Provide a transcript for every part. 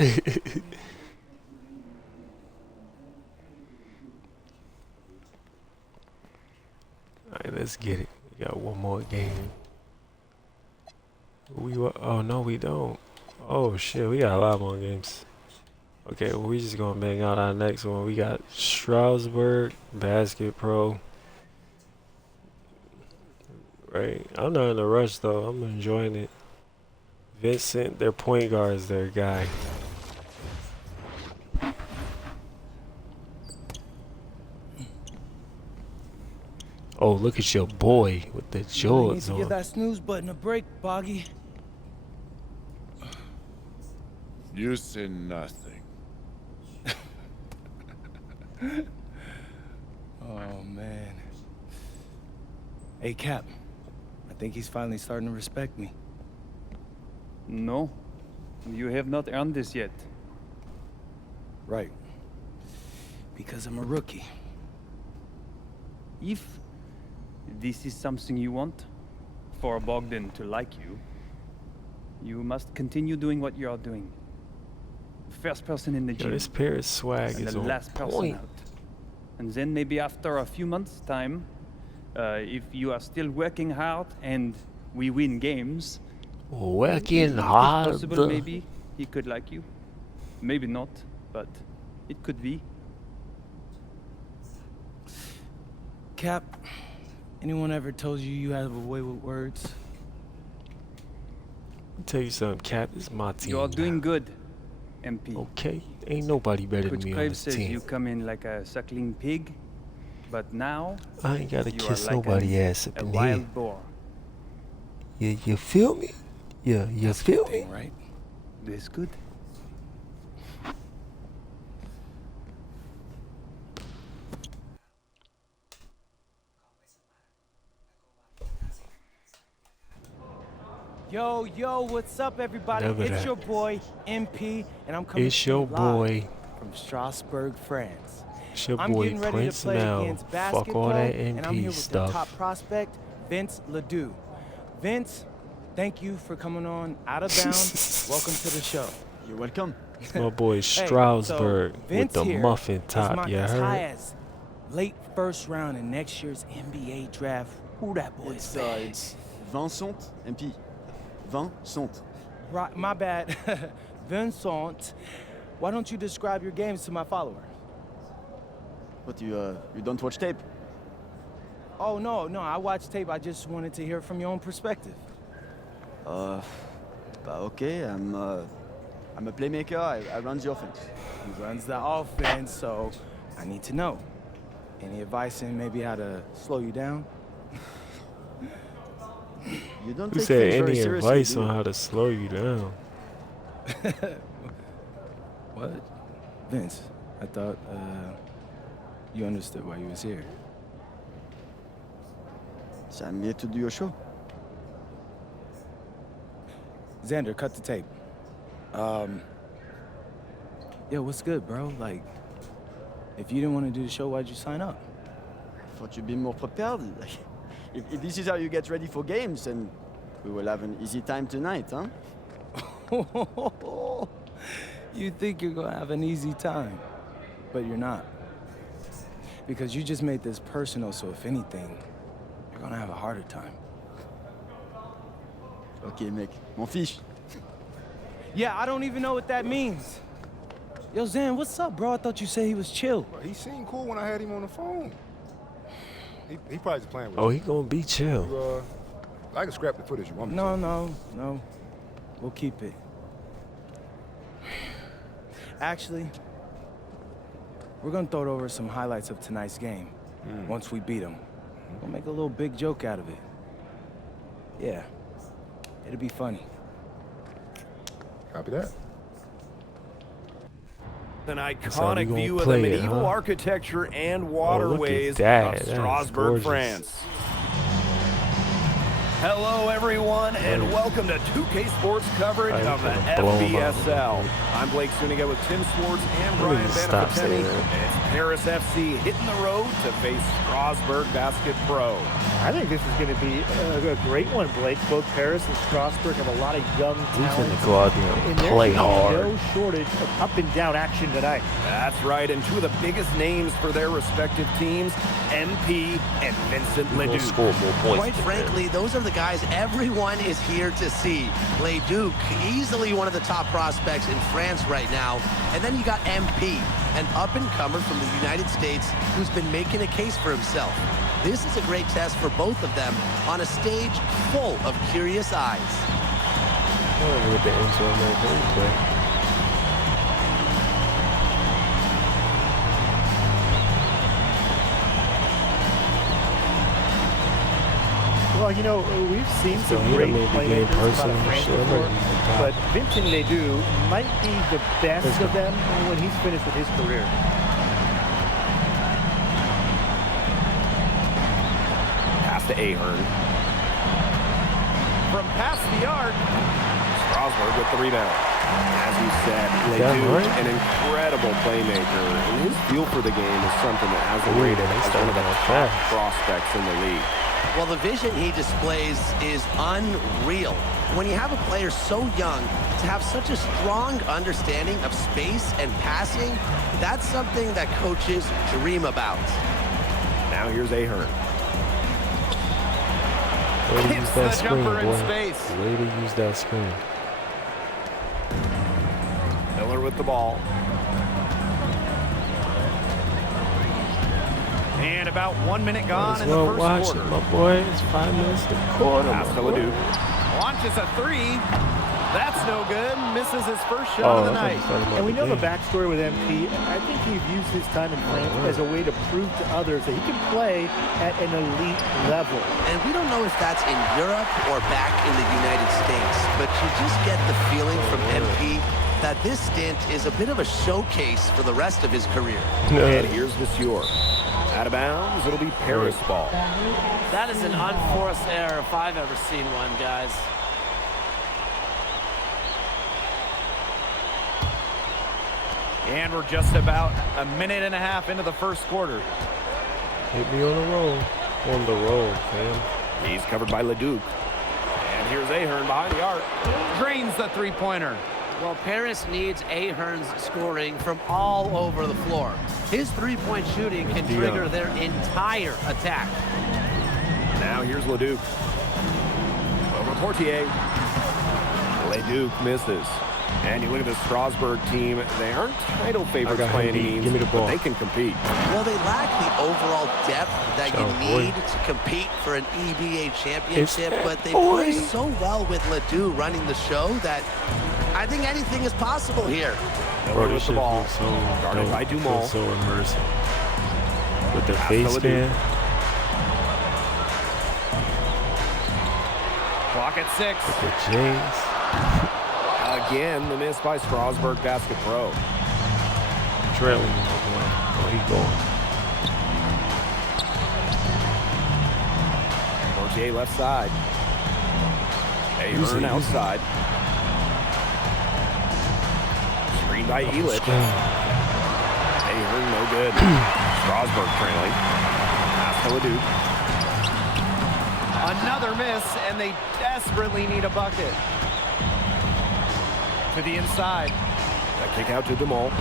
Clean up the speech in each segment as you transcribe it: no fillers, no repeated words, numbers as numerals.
Alright, let's get it. We got one more game. Oh no, we don't. Oh shit, we got a lot more games. Okay, well, we just gonna bang out our next one. We got Strasbourg Basket Pro. Right, I'm not in a rush though. I'm enjoying it. Vincent, their point guard, is their guy. Oh, look at your boy with the You need Jordans to give on. that snooze button a break, Boggy. You say nothing. Oh, man. Hey, Cap. I think he's finally starting to respect me. No, you have not earned this yet. Right. Because I'm a rookie. If this is something you want, for Bogdan to like you, you must continue doing what you are doing. First person in the Yo, gym, this pair of swag and is the on last person point. out. And then maybe after a few months' time, if you are still working hard and we win games, Working it's hard. possible maybe he could like you. Maybe not, but it could be. Cap, anyone ever told you you have a way with words? I'll tell you something, Cap. This is my team. You are doing now. good, MP. Okay, ain't nobody better than Coach me on Crave this says team. you come in like a suckling pig, but now I ain't gotta you kiss are like nobody ass up a in here. wild boar. You feel me? You That's a feel good me? thing, right? This good. Yo, what's up, everybody? Never It's that. your boy, MP, and I'm coming It's to you your live boy. from Strasbourg, France. It's your I'm boy getting ready Prince to play Mel. against Fuck Basketball, all that and I'm MP here with the top stuff. prospect, Vince Ledoux. Vince, thank you for coming on Out of Bounds. Welcome to the show. You're welcome. My boy Hey, Strasbourg so with Vince the here muffin is top. marked You as high heard? as late first round in next year's NBA draft. Who that boy is? It's Vincent MP. Vincent. Right, my bad. Vincent, why don't you describe your games to my follower? What, you don't watch tape? Oh, no, I watched tape. I just wanted to hear from your own perspective. Okay, I'm a playmaker. I run the offense. He runs the offense, so I need to know. Any advice in maybe how to slow you down? You don't Who take said things very any seriously, advice do on you? how to slow you down? What? Vince, I thought, you understood why you was here. So I'm here to do your show. Xander, cut the tape. Yo, what's good, bro? Like, if you didn't want to do the show, why'd you sign up? Thought you'd be more prepared. Like, if this is how you get ready for games, then we will have an easy time tonight, huh? You think you're gonna have an easy time, but you're not. Because you just made this personal, so if anything, you're gonna have a harder time. Okay, mec. M'en fiche. Yeah, I don't even know what that means. Yo, Zan, what's up, bro? I thought you said he was chill. Bro, he seemed cool when I had him on the phone. He probably just playing with Oh, you. he gonna be chill. I can scrap the footage you want me to. No. We'll keep it. Actually, we're gonna throw over some highlights of tonight's game. Once we beat them, we'll make a little big joke out of it. Yeah, it'll be funny. Copy that. An how we iconic gonna view of the play it, medieval huh? architecture and Oh, look at waterways that. of That is Strasbourg, gorgeous. France. Hello, everyone, and welcome to 2K Sports coverage of the FBSL. I'm Blake Suniga with Tim Swartz and Brian Banafiteni. It's Paris FC hitting the road to face Strasbourg Basket Pro. I think this is going to be a great one, Blake. Both Paris and Strasbourg have a lot of young talent. He's going to go out there and play hard. No shortage of up-and-down action tonight. That's right, and two of the biggest names for their respective teams, MP and Vincent Leduc. Score more points. Quite frankly, those are the guys everyone is here to see. Leduc, easily one of the top prospects in France right now. And then you got MP, an up-and-comer from the United States who's been making a case for himself. This is a great test for both of them on a stage full of curious eyes. With the Enzo American play. Well, you know, we've seen some great playmakers out of France before, but Vincent Leduc might be the best of them when he's finished with his career. Pass to Ahern. From past the arc, Strasbourg with the rebound. As you said, Leduc, an incredible playmaker, and his feel for the game is something that has him rated as one of the top prospects in the league. Well, the vision he displays is unreal. When you have a player so young, to have such a strong understanding of space and passing, that's something that coaches dream about. Now here's Ahern. Way to use that screen, boy. Space. Way to use that screen. Miller with the ball. And about 1 minute gone in the first quarter. My boy, it's 5 minutes to quarter. Pass to Leduc. Launches a three. That's no good. Misses his first shot of the night. And we know the backstory with MP. I think he's used his time in France as a way to prove to others that he can play at an elite level. And we don't know if that's in Europe or back in the United States, but you just get the feeling from MP that this stint is a bit of a showcase for the rest of his career. And here's Monsieur. Out of bounds, it'll be Paris ball. That is an unforced error if I've ever seen one, guys. And we're just about a minute and a half into the first quarter. Hit me on the roll. On the roll, fam. He's covered by Leduc. And here's Ahern behind the arc. Drains the three-pointer. Well, Paris needs Ahern's scoring from all over the floor. His three-point shooting can trigger their entire attack. Now here's Leduc. Over Portier. Leduc misses. And you look at the Strasbourg team, they aren't title favorites by any means, Give me the ball. but they can compete. Well, they lack the overall depth that you need to compete for an EBA championship, but they play so well with Leduc running the show that I think anything is possible here. Miller with the ball, guarded by Dumont. So immersive. With the face scan. Clock at 6. With the James. Again, the miss by Strasbourg Basket Pro. Trailing. Oh, he's going. Portier left side. Ahern outside. Screen by Elic. Ahern no good. Strasbourg trailing. Pass to Leduc. Another miss, and they desperately need a bucket. To the inside. A kick out to Dumont.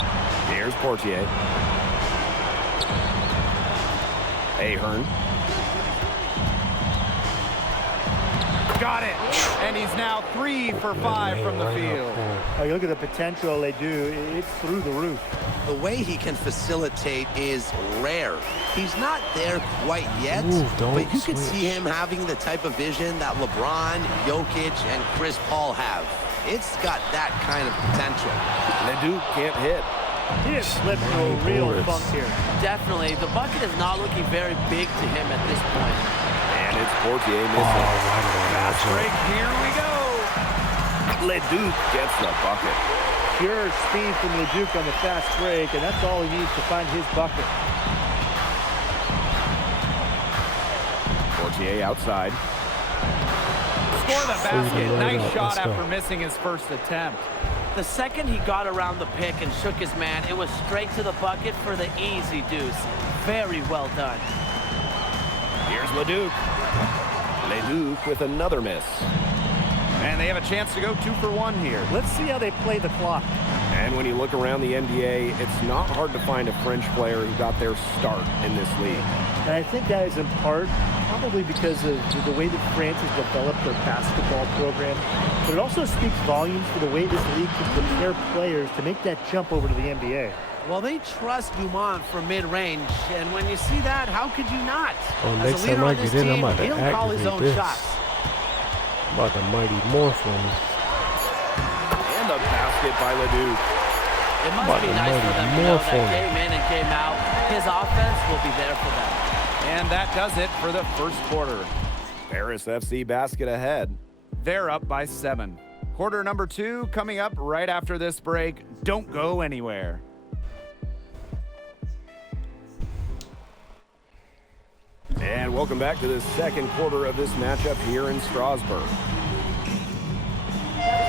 Here's Portier. Ahern. Got it. And he's now 3 for 5 from the field. Oh, you look at the potential they do. It's through the roof. The way he can facilitate is rare. He's not there quite yet, but you can see him having the type of vision that LeBron, Jokic, and Chris Paul have. It's got that kind of potential. Leduc can't hit. He has slipped through a real funk here. Definitely. The bucket is not looking very big to him at this point. And it's Portier missing. Fast break, here we go. Leduc gets the bucket. Pure speed from Leduc on the fast break, and that's all he needs to find his bucket. Portier outside. score the basket. Nice shot Let's go. after missing his first attempt. The second he got around the pick and shook his man, it was straight to the bucket for the easy deuce. Very well done. Here's Leduc. Leduc with another miss. And they have a chance to go 2 for 1 here. Let's see how they play the clock. And when you look around the NBA, it's not hard to find a French player who got their start in this league. And I think that is in part probably because of the way that France has developed their basketball program. But it also speaks volumes for the way this league can prepare players to make that jump over to the NBA. Well, they trust Dumont from mid-range, and when you see that, how could you not? Oh, As next a leader time I on this get in, I'm team, about to he'll call his activate own this. shots. I'm about to mighty morph on me. And the basket by Leduc. It must be nice for them to know that game in and game out, his offense will be there for them. And that does it for the first quarter. Paris FC basket ahead. They're up by 7. Quarter number 2 coming up right after this break. Don't go anywhere. And welcome back to the second quarter of this matchup here in Strasbourg.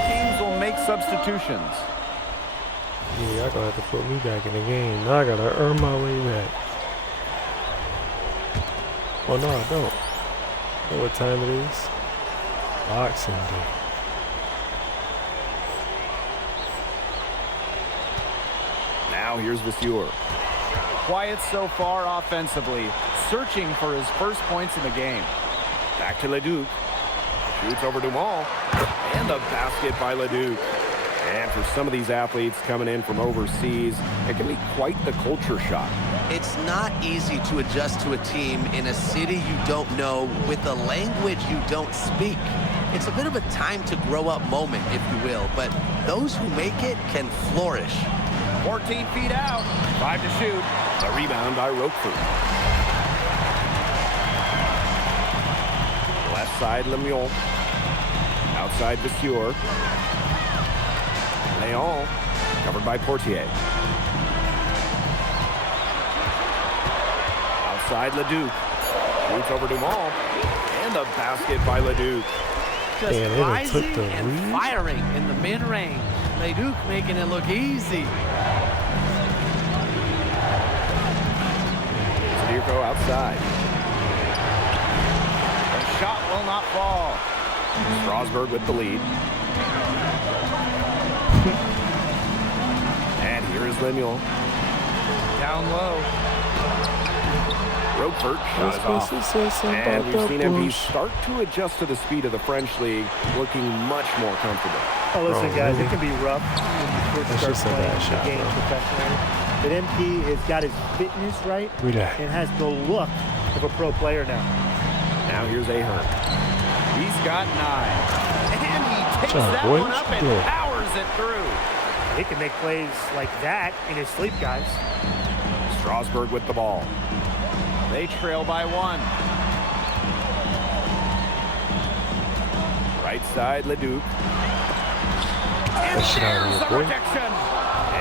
Teams will make substitutions. Yeah, y'all gonna have to put me back in the game. Now I gotta earn my way back. Oh no, I don't. Know what time it is? Boxing Day. Now here's Vasseur. Quiet so far offensively, searching for his first points in the game. Back to Leduc. Shoots over Dumont. And the basket by Leduc. And for some of these athletes coming in from overseas, it can be quite the culture shock. It's not easy to adjust to a team in a city you don't know with a language you don't speak. It's a bit of a time to grow up moment, if you will, but those who make it can flourish. 14 feet out, 5 to shoot. The rebound by Roquefort. Left side, Lemieux. Outside, Vasseur. Leon, covered by Portier. Outside, Leduc. Shoots over Dumont. And the basket by Leduc. Just Man, rising took the and lead. firing in the mid-range. Leduc making it look easy. Dirko outside. The shot will not fall. Strasbourg with the lead. And here is Lemieux. Down low. Roquefort shot is off. And we've seen MP start to adjust to the speed of the French league, looking much more comfortable. Oh, listen, Oh, guys, really? it can be rough when you That's first just a start playing bad the shot, game bro. professionally. But MP has got his fitness right Relax. and has the look of a pro player now. Now here's Ahern. He's got 9. And he takes John, that boy, one up what and you doing? powers it through. He can make plays like that in his sleep, guys. Strasbourg with the ball. They trail by 1. Right side, Leduc. And shit out of there's here, the boy. protection.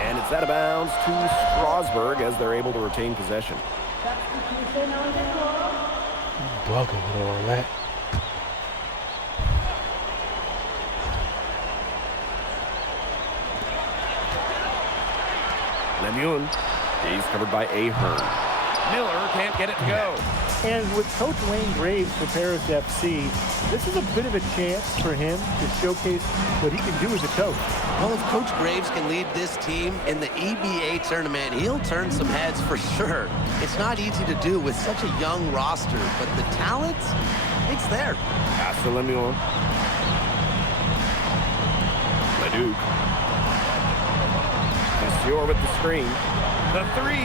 And it's out of bounds to Strasbourg as they're able to retain possession. Bugging with all that. Lemieux. He's covered by Ahern. Miller can't get it to go. And with Coach Wayne Graves for Paris FC, this is a bit of a chance for him to showcase what he can do as a coach. Well, if Coach Graves can lead this team in the EBA tournament, he'll turn some heads for sure. It's not easy to do with such a young roster, but the talent, it's there. Pass to Lemieux. Leduc. Vasseur with the screen. The 3.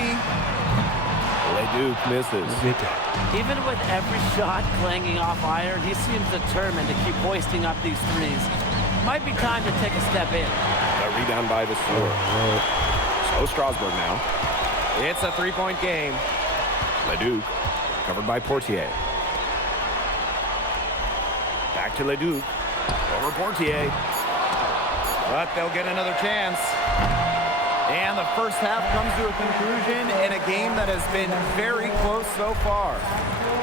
Leduc misses. Get that. Even with every shot clanging off iron, he seems determined to keep hoisting up these threes. Might be time to take a step in. A rebound by Vasseur. So Strasbourg now. It's a 3-point game. Leduc, covered by Portier. Back to Leduc. Over Portier. But they'll get another chance. And the first half comes to a conclusion in a game that has been very close so far.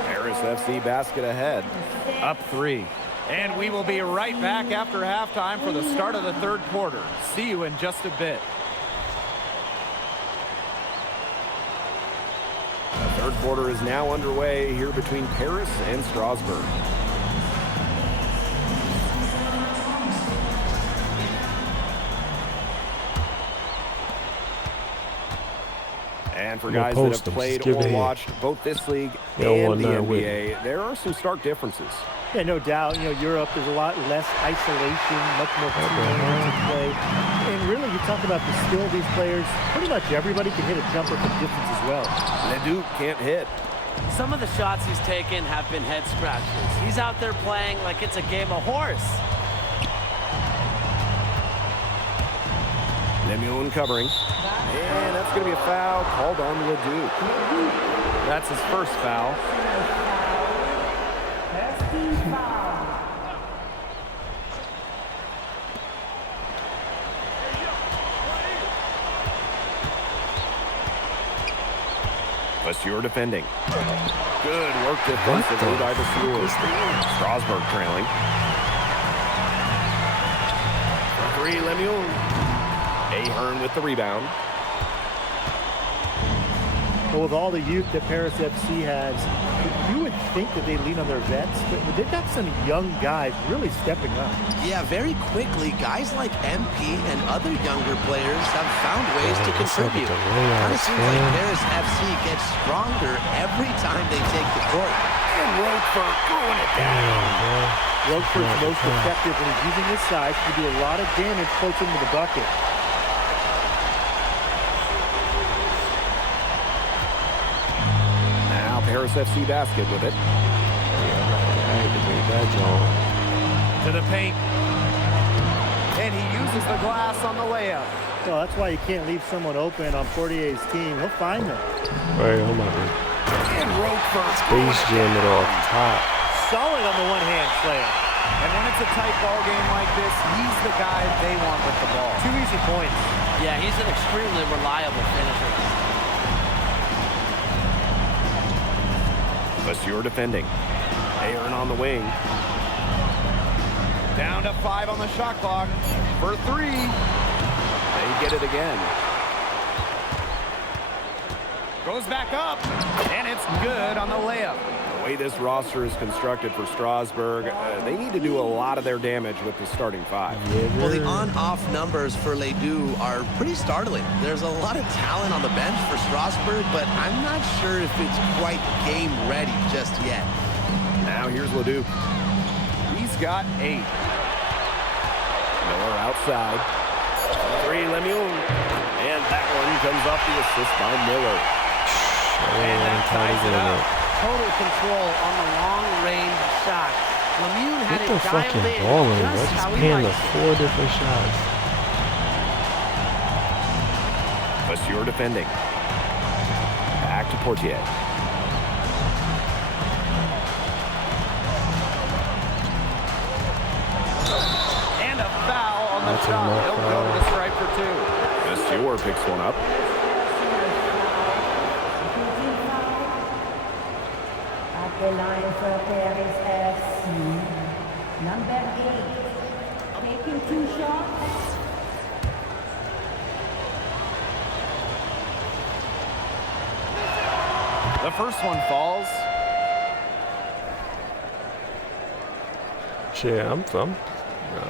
Paris FC basket ahead. Up 3. And we will be right back after halftime for the start of the third quarter. See you in just a bit. The third quarter is now underway here between Paris and Strasbourg. And for guys that have played or watched both this league and the NBA, there are some stark differences. Yeah, no doubt. You know, Europe, there's a lot less isolation, much more team-oriented play. And really, you talk about the skill of these players. Pretty much everybody can hit a jumper from distance as well. Leduc can't hit. Some of the shots he's taken have been head scratchers. He's out there playing like it's a game of horse. Lemuel covering. And that's going to be a foul called on Leduc. That's his first foul. Vasseur defending. Good work defensively by Vasseur. Strasbourg trailing. For three, Lemuel. Ahern with the rebound. But with all the youth that Paris FC has, you would think that they lean on their vets, but they've got some young guys really stepping up. Yeah, very quickly, guys like MP and other younger players have found ways to contribute. Kind of seems like Paris FC gets stronger every time they take the court. And Roquefort throwing it down. Roquefort's most effective when he's using his size to do a lot of damage close into the bucket. Paris FC basket with it. To the paint. And he uses the glass on the layup. Well, that's why you can't leave someone open on Portier's team. He'll find them. Right, hold on. And Roquefort. Space Jam it off top. Solid on the one-hand slam. And when it's a tight ball game like this, he's the guy they want with the ball. 2 easy points. Yeah, he's an extremely reliable finisher. Vasseur defending. Ahern on the wing. Down to 5 on the shot clock. For 3. They get it again. Goes back up. And it's good on the layup. The way this roster is constructed for Strasbourg, they need to do a lot of their damage with the starting 5. Well, the on-off numbers for Ledoux are pretty startling. There's a lot of talent on the bench for Strasbourg, but I'm not sure if it's quite game ready just yet. Now here's Ledoux. He's got 8. Miller outside. 3, Lemuel. And that one comes off the assist by Miller. And that ties it up. Total control on the long-range shot. Lemuel had Get the it dialed fucking in ball in, bro. just Just how he pan the likes 4 different shots. Vasseur defending. Back to Portier. And a foul on the shot. He'll go to the stripe for 2. Vasseur picks one up. The line for Paris FC, number 8, taking 2 shots. The first one falls. Shit, I'm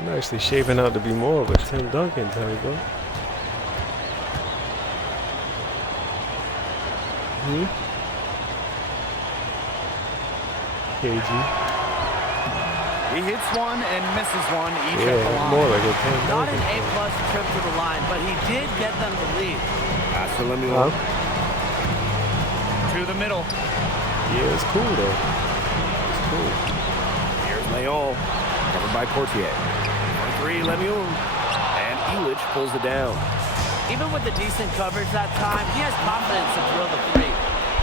actually shaping out to be more of a Tim Duncan type, bro. KG. He hits one and misses one each Yeah, at the line. more like a 10. Not an A+ trip to the line, but he did get them the lead. Pass to Lemuel. To the middle. Yeah, it's cool though. It's cool. Here's Leon. Covered by Portier. For 3, Lemuel. And Illich pulls it down. Even with the decent coverage that time, he has confidence to drill the 3.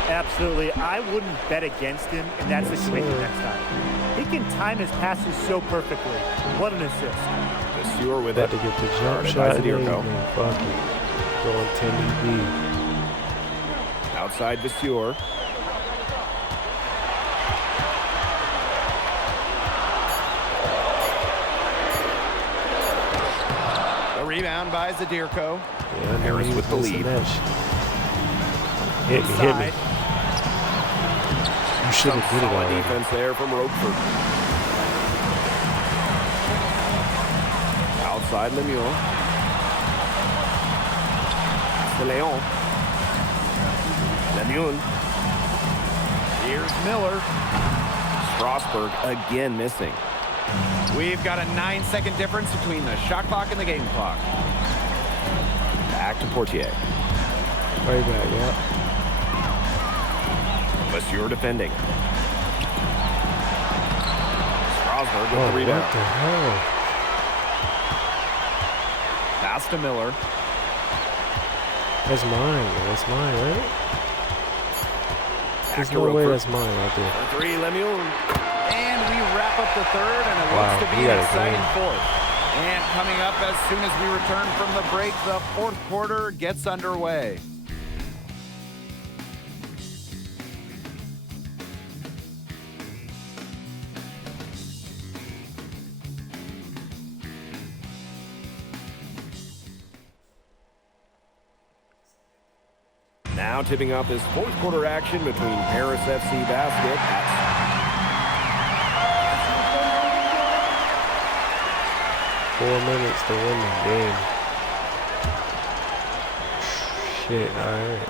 Absolutely. I wouldn't bet against him in that situation next time. He can time his passes so perfectly. What an assist. Vasseur with About it. to get the jump Guarded shot. by Zadirko. Fuck it. Going 10 EB. Outside Vasseur. Zadirko. Yeah, I know Harris he with the was lead. that shit. Hit me. Inside. You should Some have did it solid already. defense there from Roquefort. Outside Lemieux. To Leon. Lemieux. Here's Miller. Strasburg again missing. We've got a 9-second difference between the shot clock and the game clock. Back to Portier. Way back, yeah. Monsieur defending. Strasburg with Oh, the rebound. what the hell? Pass to Miller. That's mine. That's mine, right? There's Back to no way Roquefort. that's mine right there. For three, Lemieux. And we wrap up the third, and it Wow, looks to we be got an a exciting game. fourth. And coming up as soon as we return from the break, the fourth quarter gets underway. Now tipping off this fourth quarter action between Paris FC Basket at 4 minutes to win the game. Shit, alright.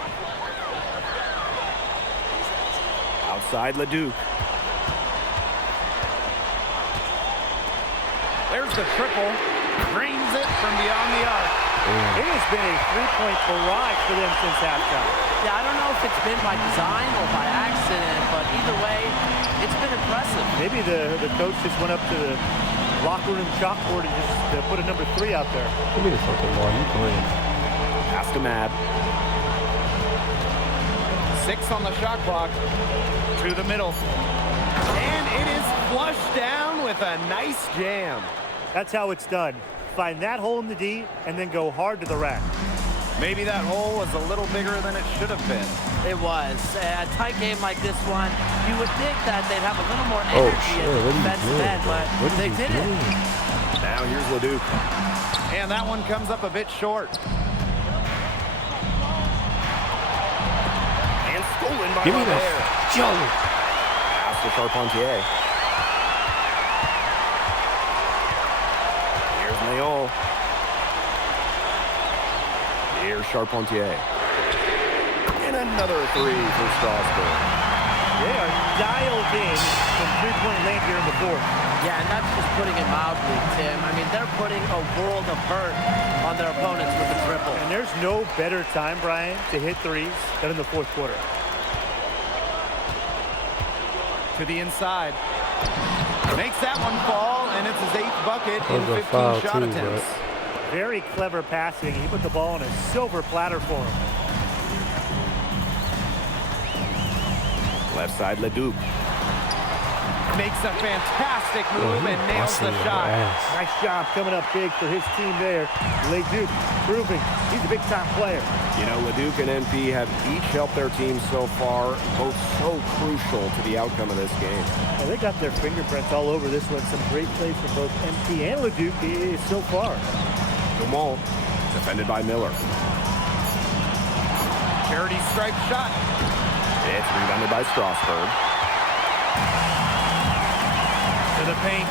outside Leduc. There's the triple. Drains it from beyond the arc. It has been a three-point barrage for them since halftime. Yeah, I don't know if it's been by design or by accident, but either way, it's been impressive. Maybe the coach just went up to the locker room chalkboard and just put a number 3 out there. Give me the fucking ball. You playing? Pass to Mad. 6 on the shot clock. To the middle. And it is flushed down with a nice jam. That's how it's done. Find that hole in the D and then go hard to the rack. Maybe that hole was a little bigger than it should have been. It was. A tight game like this one, you would think that they'd have a little more Oh, energy shit. at the What are you defensive doing, end, bro? but What are they you didn't. doing? Now here's Leduc. And that one comes up a bit short. And stolen by Give me the Robert. yo. Pass to Charpentier. Here's Leon. Here's Charpentier. And another 3 for Strasburg. They are dialed in from three-point land here in the fourth. Yeah, and that's just putting it mildly, Tim. I mean, they're putting a world of hurt on their opponents with the triple. And there's no better time, Brian, to hit threes than in the fourth quarter. To the inside. Makes that one fall, and it's his 8th bucket in That was a 15 foul shot too, attempts. Very clever passing. He put the ball on a silver platter for him. Left side Leduc. Makes a fantastic move and nails the shot. Nice job coming up big for his team there. Leduc proving he's a big-time player. You know, Leduc and MP have each helped their teams so far, both so crucial to the outcome of this game. And they got their fingerprints all over this one. Some great plays from both MP and Leduc so far. Dumont, defended by Miller. Charity striped shot. It's rebounded by Strasburg. To the paint.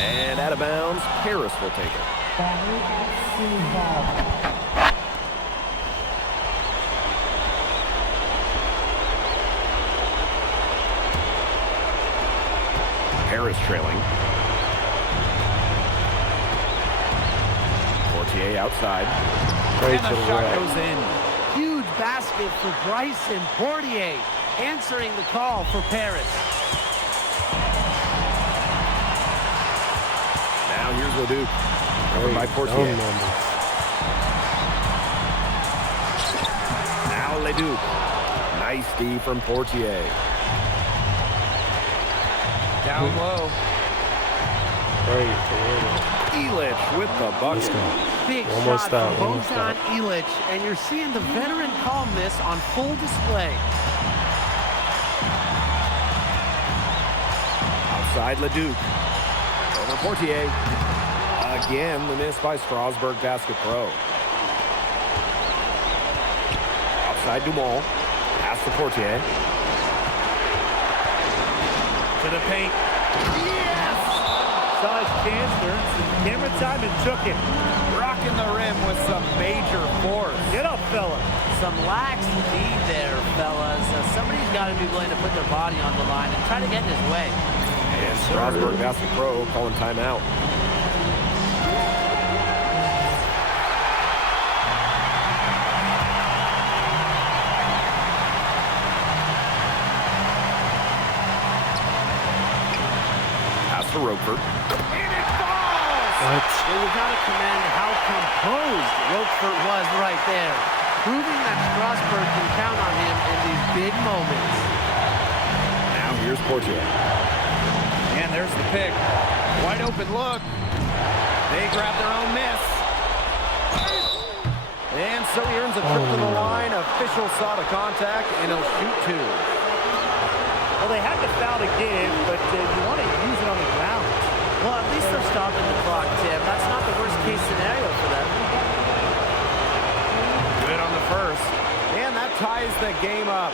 And out of bounds, Paris will take it. Paris FC ball. Paris trailing. Portier outside. Straight And to the the shot rack. goes in. Huge basket for Bryson Portier, answering the call for Paris. Now here's Leduc. Covered by Dumb Portier. numbers. Now Leduc. Nice D from Portier. Down low. Great to win it. Elich with the Let's bucket. go. Big One more shot stop, from one more Bogdan stop. Ilic, and you're seeing the veteran calmness on full display. Outside Leduc. Over Portier. Again, the miss by Strasburg Basket Pro. Outside Dumont. Pass to Portier. To the paint. Yes! Saw his chance, earned some camera time, and took it. Rocking the rim with some major force. Get up, fella. Some lax lead there, fellas. Somebody's got to be willing to put their body on the line and try to get in his way. And Strasburg Basket Pro calling timeout. Pass to Roquefort. And it falls! What? Well, you got to commend how composed Roquefort was right there, proving that Strasburg can count on him in these big moments. Now here's Portier. And there's the pick. Wide open look. They grab their own miss. And so he earns a trip to the line. Official saw the contact, and he'll shoot two. Well, they had to foul to give, but you want to use it on the ground. Well, at least they're stopping the clock, Tim. That's not the worst case scenario for them. Good on the first. And that ties the game up.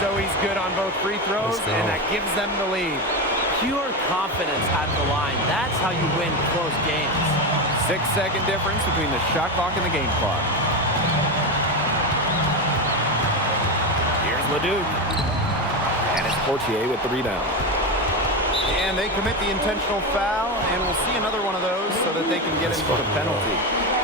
So he's good on both free throws, and that gives them the lead. Pure confidence at the line. That's how you win close games. 6-second difference between the shot clock and the game clock. Here's Leduc. And it's Portier with the rebound. And they commit the intentional foul, and we'll see another one of those so that they can get into the penalty.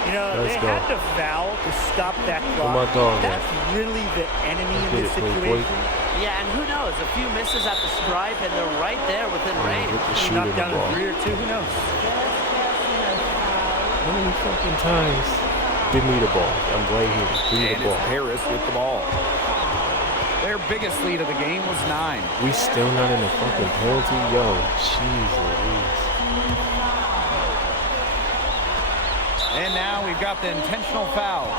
You know, they had to foul to stop that clock. That's really the enemy in this situation. Yeah, and who knows? A few misses at the stripe, and they're right there within range. Knock down a 3 or 2, who knows? How many fucking times? Give me the ball. I'm right here. Give me the ball. And it's Harris with the ball. Their biggest lead of the game was 9. We still not in the fucking penalty? Yo, jeez Louise. And now we've got the intentional foul.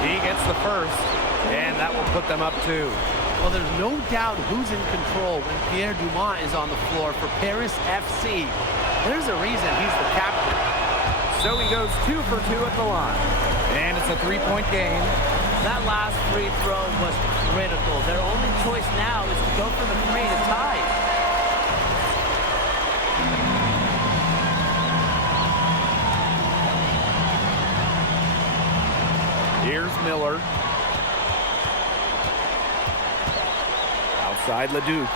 He gets the first, and that will put them up 2. Well, there's no doubt who's in control when Pierre Dumont is on the floor for Paris FC. There's a reason he's the captain. So he goes 2 for 2 at the line. And it's a 3-point game. That last free throw was critical. Their only choice now is to go for the 3 to tie. Here's Miller. Outside Leduc.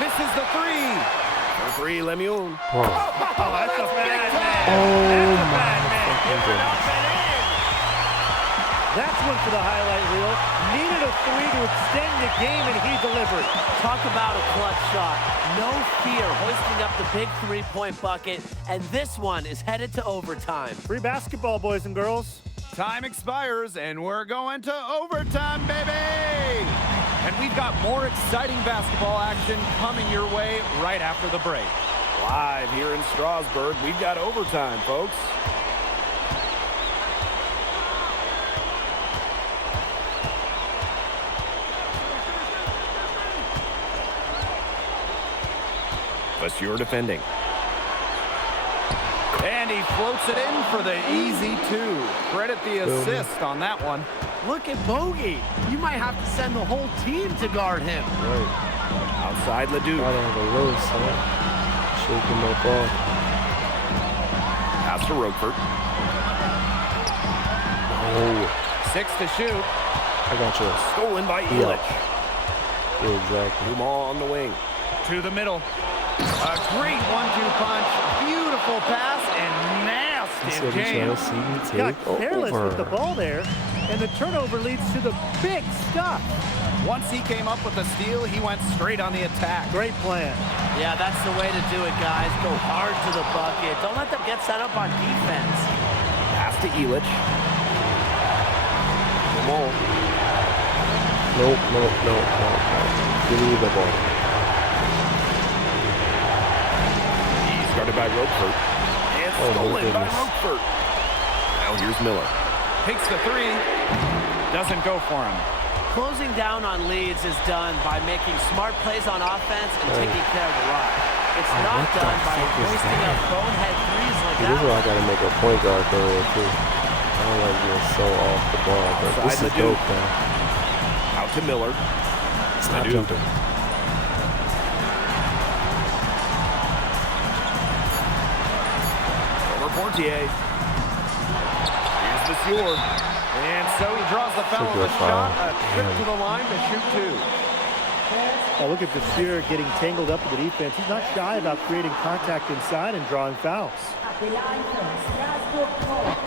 Misses the 3. For 3, Lemuel. Whoa. Oh, that's a bad man. Oh That's a my bad man. fucking goodness. That's one for the highlight reel. Needed a 3 to extend the game, and he delivered. Talk about a clutch shot. No fear hoisting up the big 3-point bucket, and this one is headed to overtime. Free basketball, boys and girls. Time expires, and we're going to overtime, baby! And we've got more exciting basketball action coming your way right after the break. Live here in Strasburg, we've got overtime, folks. Vasseur defending. And he floats it in for the easy 2. Credit the assist on that one. Look at Bogey. You might have to send the whole team to guard him. Right. Outside Leduc. I don't have a low, son. Shake him up off. Pass to Roquefort. Oh. 6 to shoot. I got you. Stolen by Elich. Yeah, exactly. Dumont on the wing. To the middle. A great 1-2 punch. Beautiful pass and He nasty said he's trying game. to see me Got take careless over. with the ball there. And the turnover leads to the big stuff. Once he came up with the steal, he went straight on the attack. Great plan. Yeah, that's the way to do it, guys. Go hard to the bucket. Don't let them get set up on defense. Pass to Elich. Jamal. Nope. Give me the ball. He's guarded by Roquefort. And stolen by Roquefort. Now here's Miller. Takes the three. Doesn't go for him. Closing down on leads is done by making smart plays on offense and taking care of the rock. It's not done by wasting up bonehead threes like that. This is why I gotta make a point guard career too. I don't like being so off the ball, but this is dope, man. Out to Miller. Stop jumping. Over Portier. Here's the Fjord. And so he draws the foul with a shot, a trip to the line to shoot two. Oh, look at Vasseur getting tangled up with the defense. He's not shy about creating contact inside and drawing fouls. At the line from Strasbourg Court.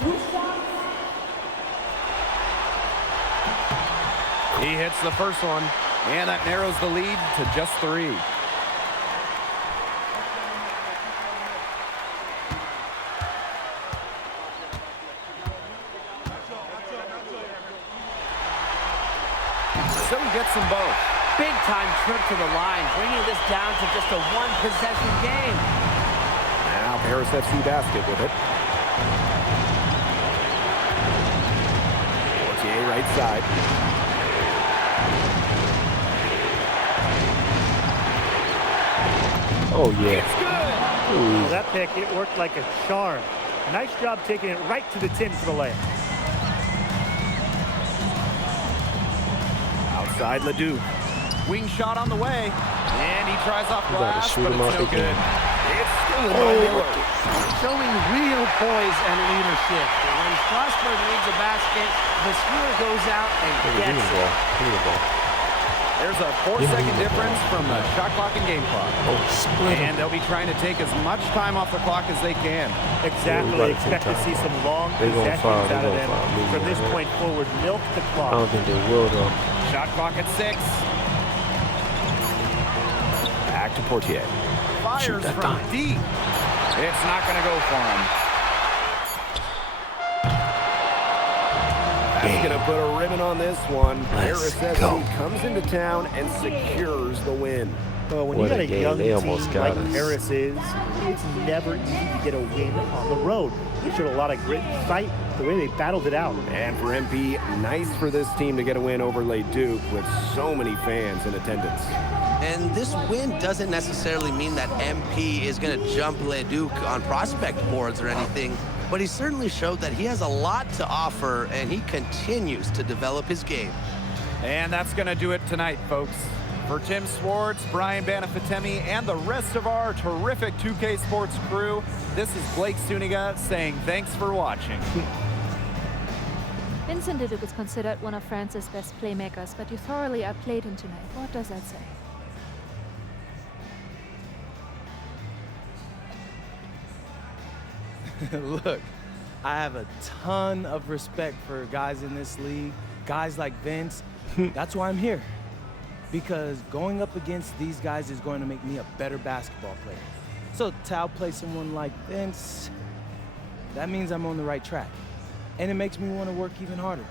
Two shots. He hits the first one, and that narrows the lead to just three. So he gets them both. Big time trip to the line, bringing this down to just a one-possession game. Now Paris FC basket with it. Portier right side. Oh yeah. It's good. Well, that pick, it worked like a charm. Nice job taking it right to the tin for the layup. Outside Leduc. Wing shot on the way, and he tries off You gotta glass, shoot but him it's out no again. good. It's stolen by Miller. Showing real poise and leadership. When Strasburg needs a basket, Vasseur goes out and Give me gets the it. ball. Give me the ball. There's a 4-second difference from the shot clock and game clock. Oh, split him. And they'll be trying to take as much time off the clock as they can. Exactly. gotta Expect take to see time. some long They gonna possessions foul, they out of gonna them. foul me, From this man. point forward, milk the I clock. don't think they will though. Shot clock at 6. Back to Portier. Fires that from time. deep. It's not going to go for him. That's going to put a ribbon on this one. Let's Paris go. FC comes into town and secures the win. Well, when What you got a a game. young They almost team got like us. Paris is, it's never easy to get a win on the road. They showed a lot of grit and fight, the way they battled it out. And for MP, nice for this team to get a win over Leduc with so many fans in attendance. And this win doesn't necessarily mean that MP is going to jump Leduc on prospect boards or anything, but he certainly showed that he has a lot to offer, and he continues to develop his game. And that's going to do it tonight, folks. For Tim Swartz, Brian Banafitemi, and the rest of our terrific 2K Sports crew, this is Blake Suniga saying thanks for watching. Vincent Leduc is considered one of France's best playmakers, but you thoroughly outplayed him tonight. What does that say? Look, I have a ton of respect for guys in this league, guys like Vince. That's why I'm here. Because going up against these guys is going to make me a better basketball player. So to outplay someone like Vince, that means I'm on the right track. And it makes me want to work even harder.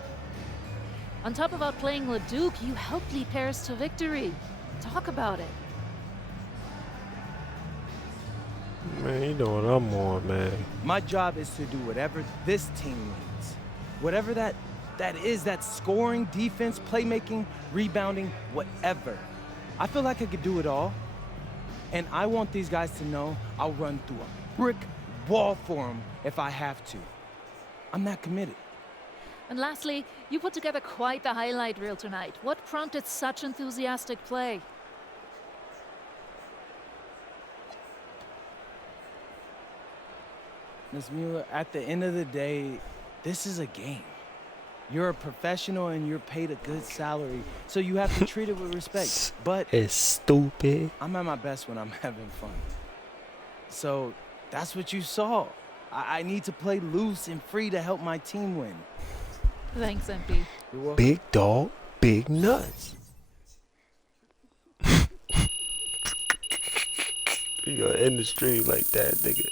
On top of outplaying Leduc, you helped lead Paris to victory. Talk about it. Man, you know what I'm on, man. My job is to do whatever this team needs. Whatever that is, that scoring, defense, playmaking, rebounding, whatever. I feel like I could do it all. And I want these guys to know I'll run through a brick wall for them if I have to. I'm that committed. And lastly, you put together quite the highlight reel tonight. What prompted such enthusiastic play? Ms. Mueller, at the end of the day, this is a game. You're a professional and you're paid a good salary, so you have to treat it with respect. But it's stupid. I'm at my best when I'm having fun. So that's what you saw. I need to play loose and free to help my team win. Thanks, MP. You're welcome. Big dog, big nuts. You gonna end the stream like that, nigga.